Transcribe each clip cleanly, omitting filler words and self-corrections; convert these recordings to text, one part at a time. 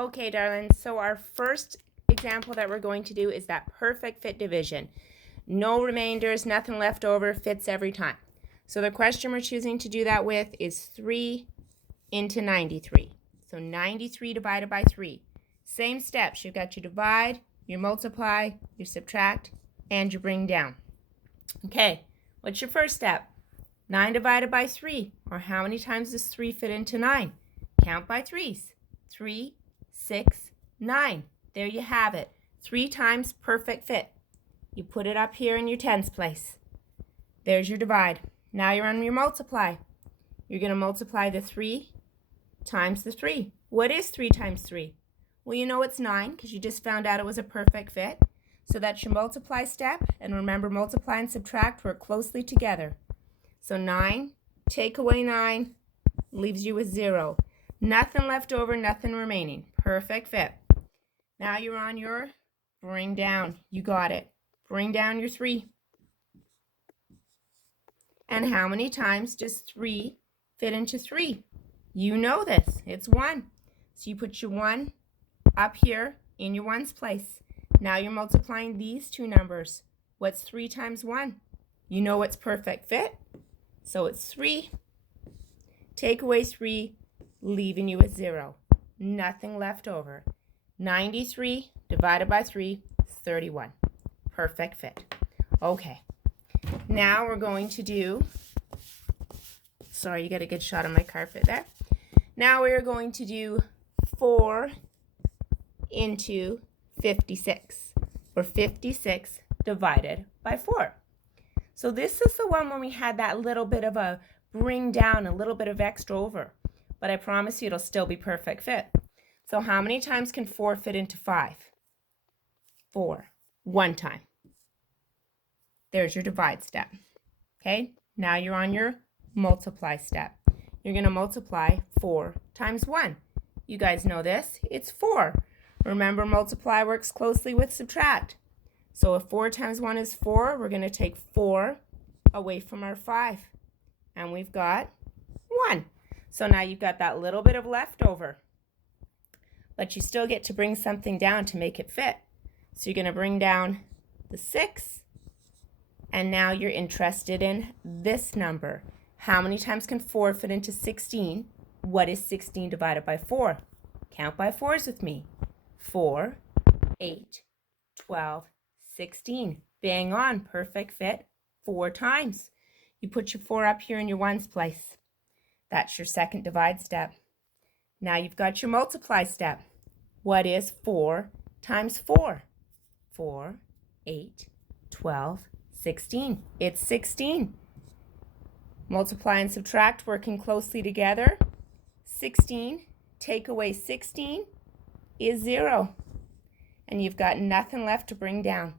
Okay, darlings, so our first example that we're going to do is that perfect fit division. No remainders, nothing left over, fits every time. So the question we're choosing to do that with is 3 into 93. So 93 divided by 3. Same steps. You've got your divide, your multiply, your subtract, and your bring down. Okay, what's your first step? 9 divided by 3, or how many times does 3 fit into 9? Count by threes. 3, 6, 9. There you have it. 3 times perfect fit. You put it up here in your tens place. There's your divide. Now you're on your multiply. You're going to multiply the 3 times the 3. What is 3 times 3? Well, you know it's 9 because you just found out it was a perfect fit. So that's your multiply step. And remember, multiply and subtract work closely together. So 9, take away 9, leaves you with 0. Nothing left over, nothing remaining. Perfect fit. Now you're on your bring down. You got it. Bring down your 3. And how many times does 3 fit into 3? You know this. It's 1. So you put your 1 up here in your ones place. Now you're multiplying these two numbers. What's 3 times 1? You know it's perfect fit. So it's 3. Take away 3, leaving you with 0. Nothing left over. 93 divided by 3 is 31. Perfect fit. Okay. Now we're going to do, sorry, you got a good shot of my carpet there. Now we're going to do 4 into 56, or 56 divided by 4. So this is the one when we had that little bit of a bring down, a little bit of extra over. But I promise you it'll still be perfect fit. So how many times can 4 fit into 5? 4. 1 time. There's your divide step. Okay, now you're on your multiply step. You're going to multiply 4 times 1. You guys know this. It's 4. Remember, multiply works closely with subtract. So if 4 times 1 is 4, we're going to take 4 away from our 5. And we've got 1. So now you've got that little bit of leftover. But you still get to bring something down to make it fit. So you're going to bring down the 6. And now you're interested in this number. How many times can 4 fit into 16? What is 16 divided by 4? Count by 4s with me. 4, 8, 12, 16. Bang on. Perfect fit 4 times. You put your 4 up here in your ones place. That's your second divide step. Now you've got your multiply step. What is 4 times 4? 4, 8, 12, 16. It's 16. Multiply and subtract working closely together. 16, take away 16 is 0. And you've got nothing left to bring down.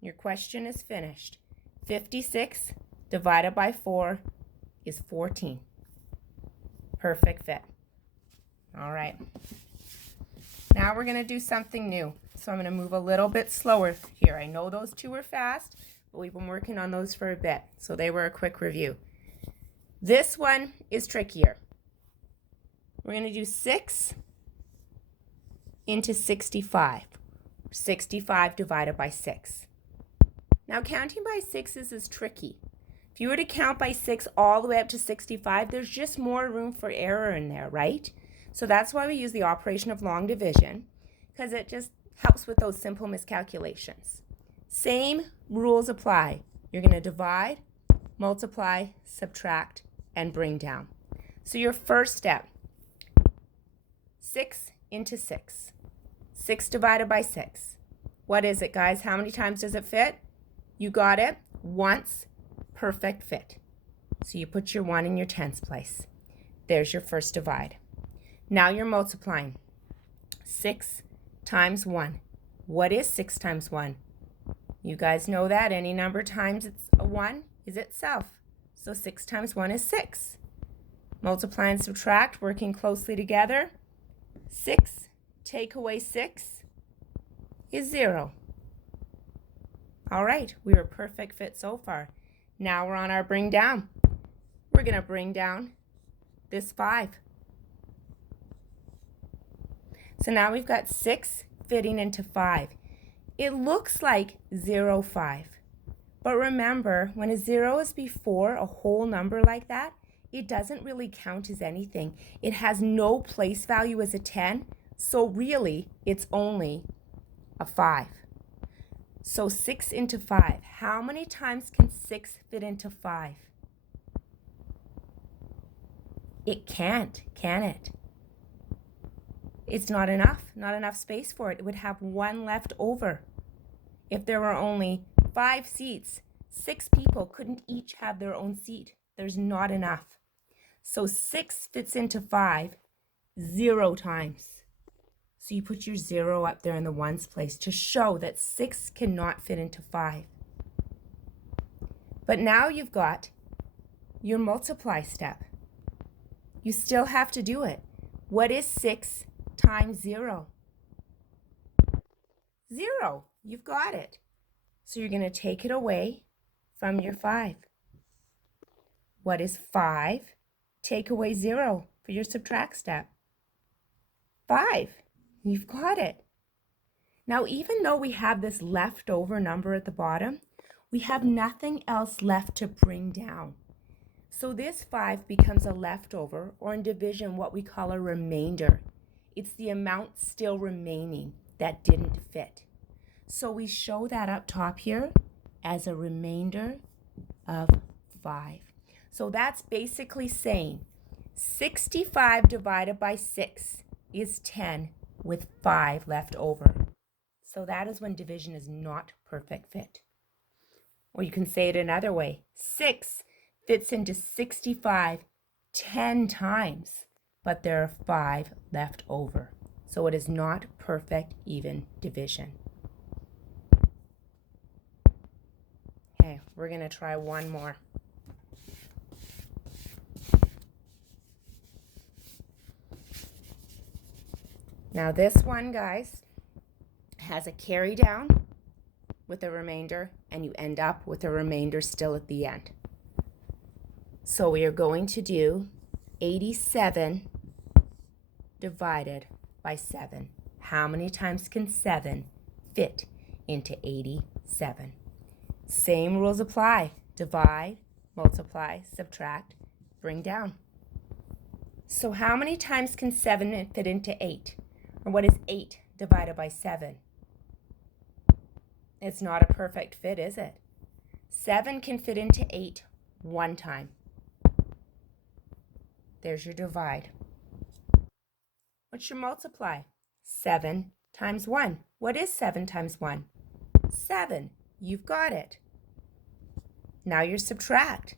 Your question is finished. 56 divided by 4 is 14. Perfect fit. All right. Now we're going to do something new. So I'm going to move a little bit slower here. I know those two were fast, but we've been working on those for a bit. So they were a quick review. This one is trickier. We're going to do 6 into 65. 65 divided by 6. Now counting by 6s is tricky. If you were to count by 6 all the way up to 65, there's just more room for error in there, right? So that's why we use the operation of long division, because it just helps with those simple miscalculations. Same rules apply. You're going to divide, multiply, subtract, and bring down. So your first step, 6 into 6. 6 divided by 6. What is it, guys? How many times does it fit? You got it. Once. Perfect fit. So you put your 1 in your tens place. There's your first divide. Now you're multiplying. 6 times 1. What is 6 times 1? You guys know that. Any number times it's a 1 is itself. So 6 times 1 is 6. Multiply and subtract, working closely together. 6, take away 6 is 0. All right, we were perfect fit so far. Now we're on our bring down. We're going to bring down this 5. So now we've got 6 fitting into 5. It looks like 0, 5. But remember, when a 0 is before a whole number like that, it doesn't really count as anything. It has no place value as a 10, so really it's only a 5. So 6 into 5. How many times can 6 fit into 5? It can't, can it? It's not enough space for it. It would have 1 left over. If there were only 5 seats, 6 people couldn't each have their own seat. There's not enough. So 6 fits into 5 0 times. So you put your 0 up there in the ones place to show that 6 cannot fit into 5. But now you've got your multiply step. You still have to do it. What is 6 times 0? 0. You've got it. So you're going to take it away from your 5. What is 5? Take away 0 for your subtract step. 5. You've got it. Now, even though we have this leftover number at the bottom, we have nothing else left to bring down. So this 5 becomes a leftover, or in division, what we call a remainder. It's the amount still remaining that didn't fit. So we show that up top here as a remainder of 5. So that's basically saying 65 divided by 6 is 10 with 5 left over. So that is when division is not perfect fit. Or you can say it another way. 6 fits into 65 10 times, but there are 5 left over. So it is not perfect even division. Okay, we're going to try one more. Now this one, guys, has a carry down with a remainder, and you end up with a remainder still at the end. So we are going to do 87 divided by 7. How many times can 7 fit into 87? Same rules apply. Divide, multiply, subtract, bring down. So how many times can 7 fit into 8? Or what is 8 divided by 7? It's not a perfect fit, is it? 7 can fit into 8 one time. There's your divide. What's your multiply? 7 times 1. What is 7 times 1? 7. You've got it. Now your subtract.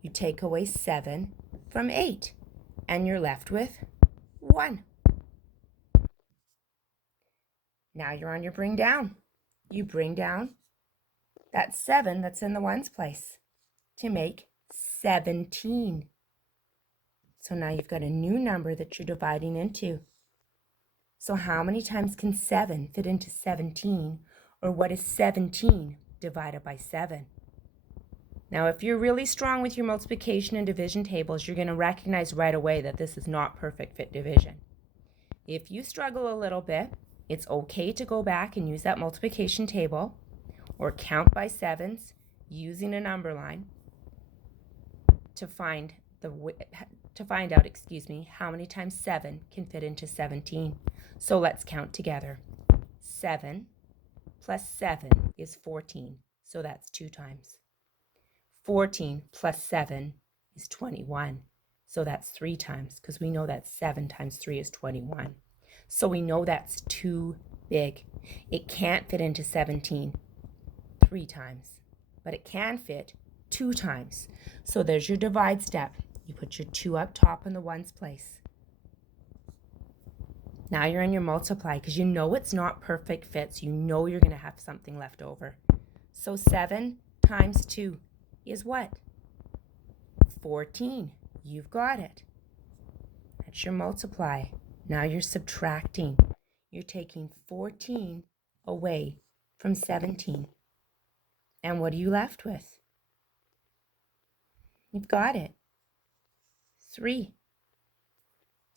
You take away 7 from 8, and you're left with 1. Now you're on your bring down. You bring down that 7 that's in the ones place to make 17. So now you've got a new number that you're dividing into. So how many times can 7 fit into 17? Or what is 17 divided by 7? Now, if you're really strong with your multiplication and division tables, you're going to recognize right away that this is not perfect fit division. If you struggle a little bit, it's okay to go back and use that multiplication table or count by 7s using a number line to find out, how many times 7 can fit into 17. So let's count together. 7 plus 7 is 14, so that's 2 times. 14 plus 7 is 21, so that's 3 times, because we know that 7 times 3 is 21. So we know that's too big. It can't fit into 17 3 times, but it can fit 2 times. So there's your divide step. You put your 2 up top in the ones place. Now you're in your multiply, because you know it's not perfect fits. You know you're going to have something left over. So 7 times 2 is what? 14. You've got it. That's your multiply. Now you're subtracting. You're taking 14 away from 17. And what are you left with? You've got it. 3.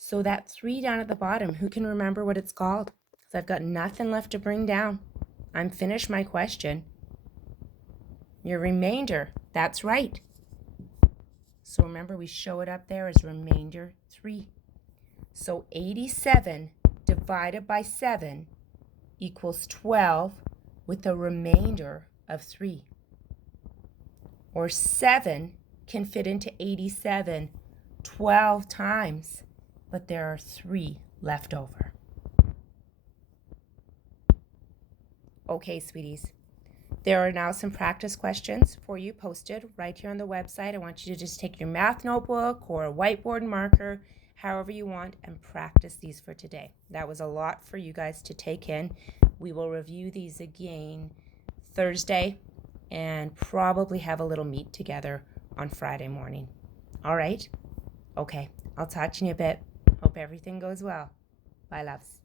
So that 3 down at the bottom, who can remember what it's called? Because I've got nothing left to bring down. I'm finished my question. Your remainder, that's right. So remember, we show it up there as remainder 3. So 87 divided by 7 equals 12 with a remainder of 3. Or 7 can fit into 87 12 times, but there are 3 left over. Okay, sweeties. There are now some practice questions for you posted right here on the website. I want you to just take your math notebook or a whiteboard marker, however you want, and practice these for today. That was a lot for you guys to take in. We will review these again Thursday and probably have a little meet together on Friday morning. All right? Okay, I'll talk to you in a bit. Hope everything goes well. Bye, loves.